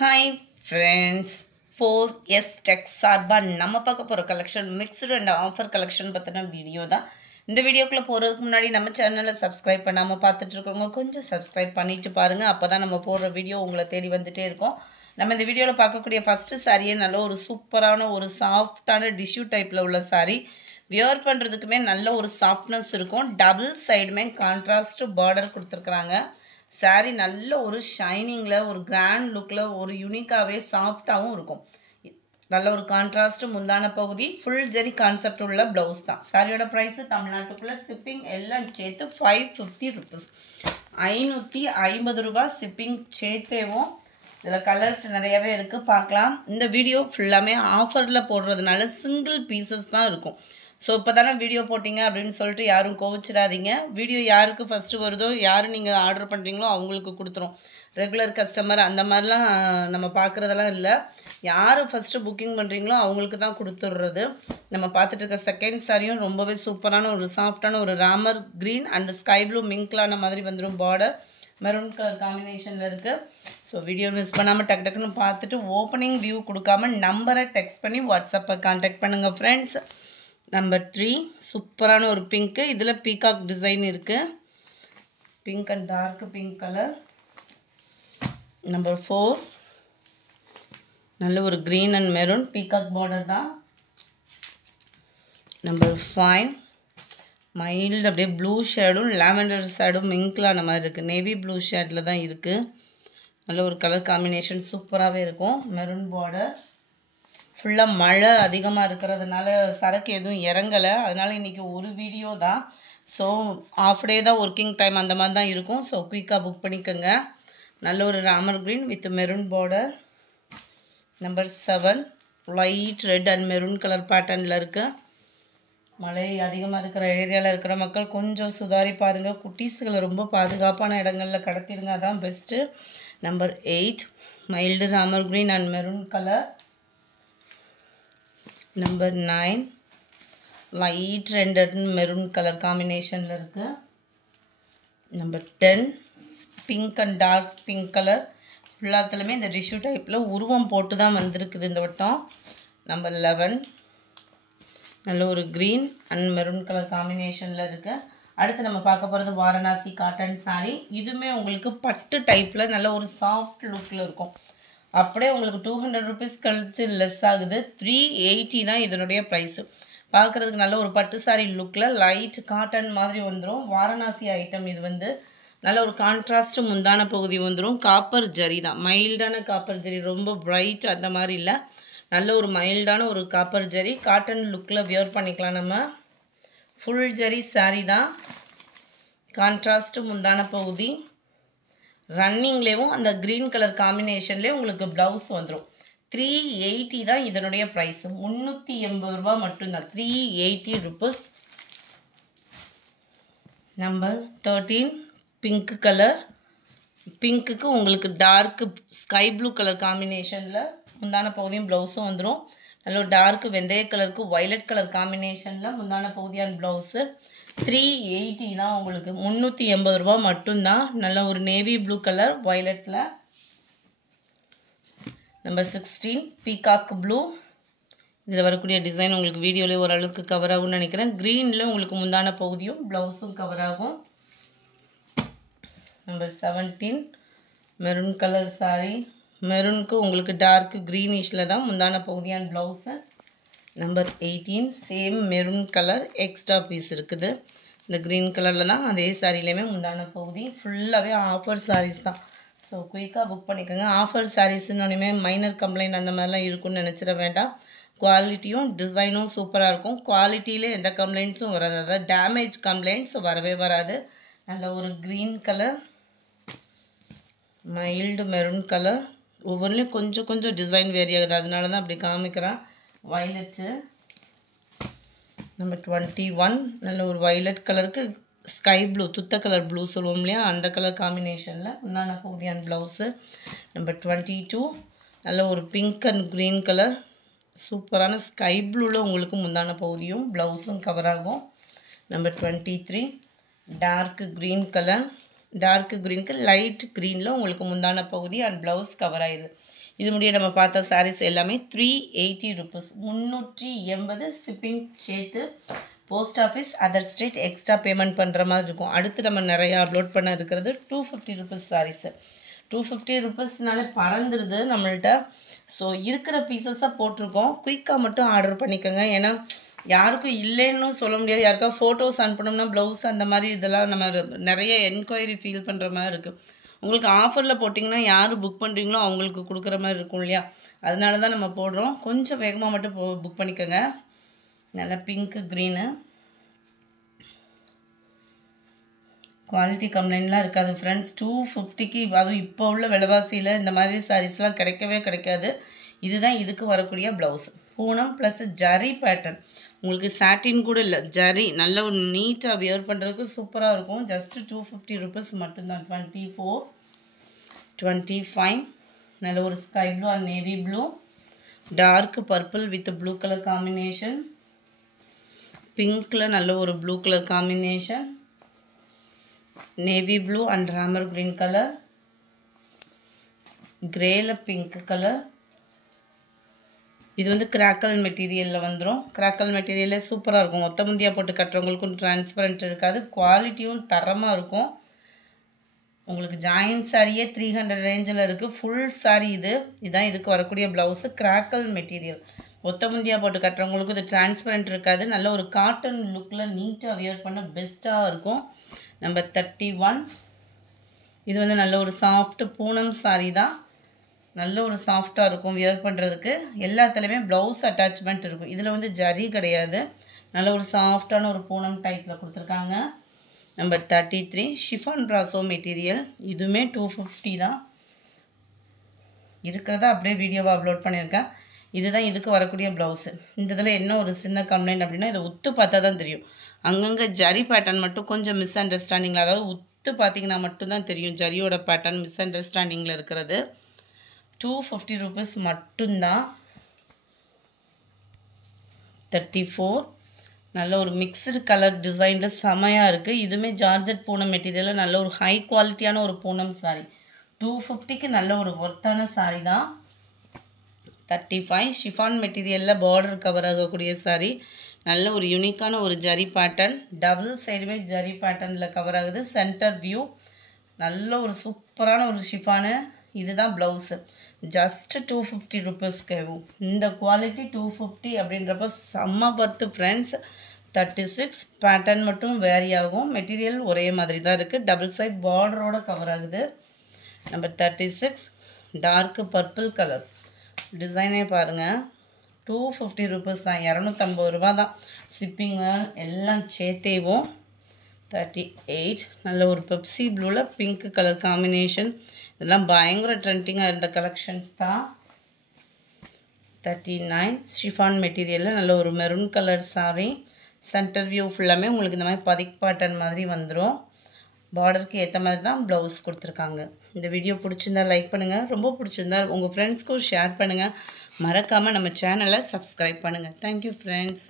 Hi friends, 4S Tech சார்பா நம்ம பார்க்க போகிற collection mixed and offer collection பற்றின வீடியோ தான். இந்த வீடியோக்குள்ளே போகிறதுக்கு முன்னாடி நம்ம சேனலை சப்ஸ்கிரைப் பண்ணாமல் பார்த்துட்டு இருக்கவங்க கொஞ்சம் சப்ஸ்கிரைப் பண்ணிட்டு பாருங்கள். அப்போ தான் நம்ம போடுற வீடியோ உங்களை தேடி வந்துகிட்டே இருக்கும். நம்ம இந்த வீடியோவில் பார்க்கக்கூடிய ஃபஸ்ட்டு சாரியே நல்ல ஒரு சூப்பரான ஒரு சாஃப்டான டிஷ்யூ டைப்பில் உள்ள சாரீ. வியர் பண்ணுறதுக்குமே நல்ல ஒரு சாஃப்ட்னஸ் இருக்கும். டபுள் சைடுமே கான்ட்ராஸ்ட் பார்டர் கொடுத்துருக்குறாங்க. சாரீ நல்ல ஒரு ஷைனிங்கில் ஒரு கிராண்ட் லுக்கில் ஒரு யூனிக்காகவே சாஃப்டாகவும் இருக்கும். நல்ல ஒரு கான்ட்ராஸ்ட் முந்தான பகுதி ஃபுல் ஜெரி கான்செப்ட் உள்ள ப்ளவுஸ் தான். சாரியோட ப்ரைஸு தமிழ்நாட்டுக்குள்ளே ஷிப்பிங் எல்லாம் சேர்த்து 550 ருபீஸ், 550 ரூபா ஷிப்பிங் சேர்த்தேவும். இதில் கலர்ஸ் நிறையவே இருக்குது, பார்க்கலாம். இந்த வீடியோ ஃபுல்லாமே ஆஃபரில் போடுறதுனால சிங்கிள் பீசஸ் தான் இருக்கும். ஸோ இப்போ தானே வீடியோ போட்டிங்க அப்படின்னு சொல்லிட்டு யாரும் கோவிச்சிடாதீங்க. வீடியோ யாருக்கு ஃபஸ்ட்டு வருதோ, யார் நீங்கள் ஆர்டர் பண்ணுறீங்களோ அவங்களுக்கு கொடுத்துரும். ரெகுலர் கஸ்டமர் அந்த மாதிரிலாம் நம்ம பார்க்குறதெல்லாம் இல்லை. யார் ஃபஸ்ட்டு புக்கிங் பண்ணுறீங்களோ அவங்களுக்கு தான் கொடுத்துட்றது. நம்ம பார்த்துட்டு இருக்க செகண்ட் சாரியும் ரொம்பவே சூப்பரான ஒரு சாஃப்டான ஒரு Ramar green and sky blue மிங்க்லான மாதிரி வந்துடும். பார்டர் மெரூன் கலர் காம்பினேஷனில் இருக்குது. ஸோ வீடியோ மிஸ் பண்ணாமல் டக்கு டக்குன்னு பார்த்துட்டு ஓப்பனிங் வியூ கொடுக்காம நம்பரை டெக்ஸ்ட் பண்ணி வாட்ஸ்அப்பை கான்டாக்ட் பண்ணுங்கள் ஃப்ரெண்ட்ஸ். நம்பர் 3 சூப்பரான ஒரு பிங்க்கு. இதில் பீகாக் டிசைன் இருக்குது. Pink and dark pink colour. Number 4 நல்ல ஒரு green and maroon peacock border தான். நம்பர் 5 மைல்டு அப்படியே ப்ளூ ஷேடும் லாவெண்டர் ஷேடும் மிங்க்லான மாதிரி இருக்குது. நேவி ப்ளூ ஷேடில் தான் இருக்குது. நல்ல ஒரு கலர் காம்பினேஷன் சூப்பராகவே இருக்கும். Maroon border. ஃபுல்லாக மழை அதிகமாக இருக்கிறதுனால சரக்கு எதுவும் இறங்கலை. அதனால் இன்றைக்கி ஒரு வீடியோ தான். ஸோ ஆஃப் டே தான் ஒர்க்கிங் டைம், அந்த மாதிரி தான் இருக்கும். ஸோ குயிக்காக புக் பண்ணிக்கோங்க. நல்ல ஒரு Ramar green with maroon border. Number 7 light red and maroon colour பேட்டர்னில் இருக்குது. மழை அதிகமாக இருக்கிற ஏரியாவில் இருக்கிற மக்கள் கொஞ்சம் சுதாரி பாருங்கள். குட்டீஸுகளை ரொம்ப பாதுகாப்பான இடங்களில் கடத்திடுங்க, அதான் best. Number 8 mild Ramar green and maroon colour. Number 9 light red and maroon colour காம்பினேஷனில் இருக்குது. Number 10 pink and dark pink colour. ஃபுல்லாத்துலையுமே இந்த டிஷ்யூ டைப்பில் உருவம் போட்டு தான் வந்திருக்குது இந்த வட்டம். நம்பர் 11 நல்ல ஒரு க்ரீன் அண்ட் மெரூன் கலர் காம்பினேஷனில் இருக்குது. அடுத்து நம்ம பார்க்க போகிறது வாரணாசி காட்டன் சாரீ. இதுவுமே உங்களுக்கு பட்டு டைப்பில் நல்ல ஒரு சாஃப்ட் லுக்கில் இருக்கும். அப்படியே உங்களுக்கு 200 ருபீஸ் கழிச்சு லெஸ் ஆகுது. 380 தான் இதனுடைய ப்ரைஸு. பார்க்குறதுக்கு நல்ல ஒரு பட்டு சாரீ லுக்கில் லைட் காட்டன் மாதிரி வந்துடும். வாரணாசி ஐட்டம் இது வந்து நல்ல ஒரு கான்ட்ராஸ்ட் முந்தான பகுதி வந்துடும். காப்பர் ஜரி தான், மைல்டான காப்பர் ஜரி, ரொம்ப பிரைட் அந்த மாதிரி இல்லை. நல்ல ஒரு மைல்டான ஒரு காப்பர் ஜரி காட்டன் லுக்கில் வியர் பண்ணிக்கலாம். நம்ம ஃபுல் ஜரி சாரீ தான். கான்ட்ராஸ்ட் முந்தான பகுதி. ரன்னிங்லேயும் அந்த க்ரீன் கலர் காம்பினேஷன்லேயே உங்களுக்கு ப்ளவுஸ் வந்துடும். 380 தான் இதனுடைய ப்ரைஸ். 380 ரூபா மட்டும்தான். 380 ருபீஸ். Number 13 pink colour. பிங்க்குக்கு உங்களுக்கு டார்க் ஸ்கை ப்ளூ கலர் காம்பினேஷனில் முந்தான பகுதியும் ப்ளவுஸும் வந்துடும். நல்ல ஒரு டார்க் வெந்தய கலருக்கு வைலட் கலர் காம்பினேஷனில் முந்தான பகுதியான ப்ளவுஸு. 380 தான் உங்களுக்கு. 380 ரூபா மட்டும்தான். நல்ல ஒரு நேவி ப்ளூ கலர் வைலட்டில். Number 16 peacock blue. இதில் வரக்கூடிய டிசைன் உங்களுக்கு வீடியோலேயே ஓரளவுக்கு கவர் ஆகும்னு நினைக்கிறேன். க்ரீனில் உங்களுக்கு முந்தான பகுதியும் ப்ளவுஸும் கவர் ஆகும். Number 17 maroon colour sari. மெரூனுக்கு உங்களுக்கு டார்க் க்ரீனிஷில் தான் முந்தான பகுதியான blouse. Number 18 same maroon colour extra piece இருக்குது. இந்த க்ரீன் கலரில் தான் அதே சாரிலையுமே முந்தான பகுதி. ஃபுல்லாகவே ஆஃபர் சாரீஸ் தான். ஸோ குயிக்காக புக் பண்ணிக்கோங்க. ஆஃபர் சாரீஸ்ன்னு மைனர் கம்ப்ளைண்ட் அந்த மாதிரிலாம் இருக்குன்னு நினச்சிட வேண்டாம். குவாலிட்டியும் டிசைனும் சூப்பராக இருக்கும். குவாலிட்டியில் எந்த கம்ப்ளைண்ட்ஸும் வராது, அதாவது டேமேஜ் கம்ப்ளைண்ட்ஸ் வரவே வராது. நல்ல ஒரு green colour, mild maroon colour. ஒவ்வொன்றிலையும் கொஞ்சம் கொஞ்சம் டிசைன் வேரி ஆகுது, அதனால தான் அப்படி காமிக்கிறேன். வைலட்டு. நம்பர் 21 நல்ல ஒரு வைலட் கலருக்கு ஸ்கை ப்ளூ, துத்த கலர் ப்ளூ சொல்லுவோம் இல்லையா, அந்த கலர் காம்பினேஷனில் முந்தான பகுதியான ப்ளவுஸு. நம்பர் 22 நல்ல ஒரு பிங்க் அண்ட் க்ரீன் கலர் சூப்பரான ஸ்கை ப்ளூவில் உங்களுக்கு முந்தான பகுதியும் ப்ளவுஸும் கவர் ஆகும். Number 23 dark green colour dark க்ரீனுக்கு லைட் க்ரீனில் உங்களுக்கு முந்தான பகுதி அண்ட் ப்ளவுஸ் கவர் ஆயிடுது. இது முடிய நம்ம பார்த்த சாரீஸ் எல்லாமே 380 rupees, 380 ஷிப்பிங் சேர்த்து. Post office other state extra payment பண்ணுற மாதிரி இருக்கும். அடுத்து நம்ம நிறையா அப்லோட் பண்ண இருக்கிறது 250 rupees சாரீஸு. 250 rupeesனால பறந்துடுது நம்மள்கிட்ட. ஸோ இருக்கிற பீசஸாக போட்டிருக்கோம். குயிக்காக மட்டும் ஆர்டர் பண்ணிக்கோங்க. ஏன்னா யாருக்கும் இல்லைன்னு சொல்ல முடியாது. யாருக்கா ஃபோட்டோஸ் அனுப்பணும்னா ப்ளவுஸ் அந்த மாதிரி இதெல்லாம் நம்ம நிறைய என்கொயரி ஃபீல் பண்ணுற மாதிரி இருக்குது. உங்களுக்கு ஆஃபரில் போட்டிங்கன்னா யார் புக் பண்ணுறீங்களோ அவங்களுக்கு கொடுக்குற மாதிரி இருக்கும் இல்லையா? அதனால தான் நம்ம போடுறோம். கொஞ்சம் வேகமாக மட்டும் புக் பண்ணிக்கோங்க. நல்லா பிங்க்கு க்ரீனு, குவாலிட்டி கம்ப்ளைண்ட்லாம் இருக்காது ஃப்ரெண்ட்ஸ். 250க்கு அதுவும் இப்போ உள்ள விலைவாசியில் இந்த மாதிரி சாரீஸ்லாம் கிடைக்கவே கிடைக்காது. இதுதான் இதுக்கு வரக்கூடிய blouse. Poonam plus zari pattern. உங்களுக்கு சாட்டின் கூட இல்லை, ஜரி. நல்ல ஒரு நீட்டாக வியர் பண்ணுறதுக்கு சூப்பராக இருக்கும். ஜஸ்ட்டு 250 rupees மட்டும்தான். 24, 25. நல்ல ஒரு sky blue and navy blue, dark purple with blue colour combination, பிங்க்கில் நல்ல ஒரு blue colour combination, navy blue and Ramar green colour, கிரேல பிங்க் கலர். இது வந்து கிராக்கல் மெட்டீரியலில் வந்துடும். கிராக்கல் மெட்டீரியலே சூப்பராக இருக்கும். மொத்த முந்தியாக போட்டு கட்டுறவங்களுக்கும் டிரான்ஸ்பரண்ட் இருக்காது. குவாலிட்டியும் தரமாக இருக்கும். உங்களுக்கு ஜாயின்ட் சாரியே 300 ரேஞ்சில் இருக்குது. ஃபுல் சாரி இது. இதுதான் இதுக்கு வரக்கூடிய ப்ளவுஸு. Crackle material. மொத்த முந்தியாக போட்டு கட்டுறவங்களுக்கு இது டிரான்ஸ்பரண்ட் இருக்காது. நல்ல ஒரு காட்டன் லுக்கில் நீட்டாக வியர் பண்ண பெஸ்ட்டாக இருக்கும். நம்பர் 31. இது வந்து நல்ல ஒரு சாஃப்ட் பூனம் சாரி தான். நல்ல ஒரு சாஃப்டாக இருக்கும் வியர் பண்ணுறதுக்கு. எல்லாத்துலேயுமே ப்ளவுஸ் அட்டாச்மெண்ட் இருக்கும். இதில் வந்து ஜரி கிடையாது. நல்ல ஒரு சாஃப்டான ஒரு பூனம் டைப்பில் கொடுத்துருக்காங்க. நம்பர் 33. Chiffon ப்ராசோ material. இதுவுமே 250 தான். இருக்கிறத அப்படியே வீடியோவாக அப்லோட் பண்ணியிருக்கேன். இதுதான் இதுக்கு வரக்கூடிய ப்ளவுஸு. இந்த இதில் என்ன ஒரு சின்ன கம்ப்ளைண்ட் அப்படின்னா, இதை உத்து பார்த்தா தான் தெரியும். அங்கங்கே ஜரி பேட்டர்ன் மட்டும் கொஞ்சம் மிஸ் அண்டர்ஸ்டாண்டிங்கில், அதாவது உத்து பார்த்தீங்கன்னா மட்டும்தான் தெரியும் ஜரியோட பேட்டர்ன் மிஸ் அண்டர்ஸ்டாண்டிங்கில் இருக்கிறது. 250 rupees மட்டும்தான். 34. நல்ல ஒரு மிக்ஸ்டு கலர் டிசைனில் செமையாக இருக்குது. இதுவுமே ஜார்ஜெட் பூனம் மெட்டீரியலில் நல்ல ஒரு ஹை குவாலிட்டியான ஒரு பூனம் சாரி. 250க்கு நல்ல ஒரு ஒர்த்தான சாரி தான். 35. ஷிஃபான் மெட்டீரியலில் பார்டர் கவர் ஆகக்கூடிய சாரி. நல்ல ஒரு யூனிக்கான ஒரு ஜரி பேட்டர்ன். டபுள் சைடுமே ஜரி பேட்டர்னில் கவர் ஆகுது. Centre view. நல்ல ஒரு சூப்பரான ஒரு ஷிஃபானு. இதுதான் ப்ளவுஸு. ஜஸ்ட்டு 250 rupeesக்கு. இந்த குவாலிட்டி 250 அப்படின்றப்ப செம்ம பர்த்து ஃப்ரெண்ட்ஸ். 36. பேட்டர்ன் மட்டும் வேரி ஆகும். மெட்டீரியல் ஒரே மாதிரி தான் இருக்குது. டபுள் சைட் பார்டரோட கவர் ஆகுது. நம்பர் 36. Dark purple colour. டிசைனே பாருங்கள். 250 rupees தான். 250 ரூபா தான். ஷிப்பிங்கு எல்லாம் சேர்த்தேவும். 38. நல்ல ஒரு பெப்சி ப்ளூவில் பிங்க் கலர் காம்பினேஷன். இதெல்லாம் பயங்கர ட்ரெண்டிங்காக இருந்த கலெக்ஷன்ஸ் தான். 39. ஷிஃபான் மெட்டீரியலில் நல்ல ஒரு maroon colour sorry. Centre view ஃபுல்லாமே உங்களுக்கு இந்த மாதிரி பதிக் பேட்டர்ன் மாதிரி வந்துடும். பார்டருக்கு ஏற்ற மாதிரி தான் ப்ளவுஸ் கொடுத்துருக்காங்க. இந்த வீடியோ பிடிச்சிருந்தா லைக் பண்ணுங்கள். ரொம்ப பிடிச்சிருந்தா உங்கள் ஃப்ரெண்ட்ஸ்க்கும் ஷேர் பண்ணுங்கள். மறக்காமல் நம்ம சேனலை சப்ஸ்கிரைப் பண்ணுங்கள். Thank you friends.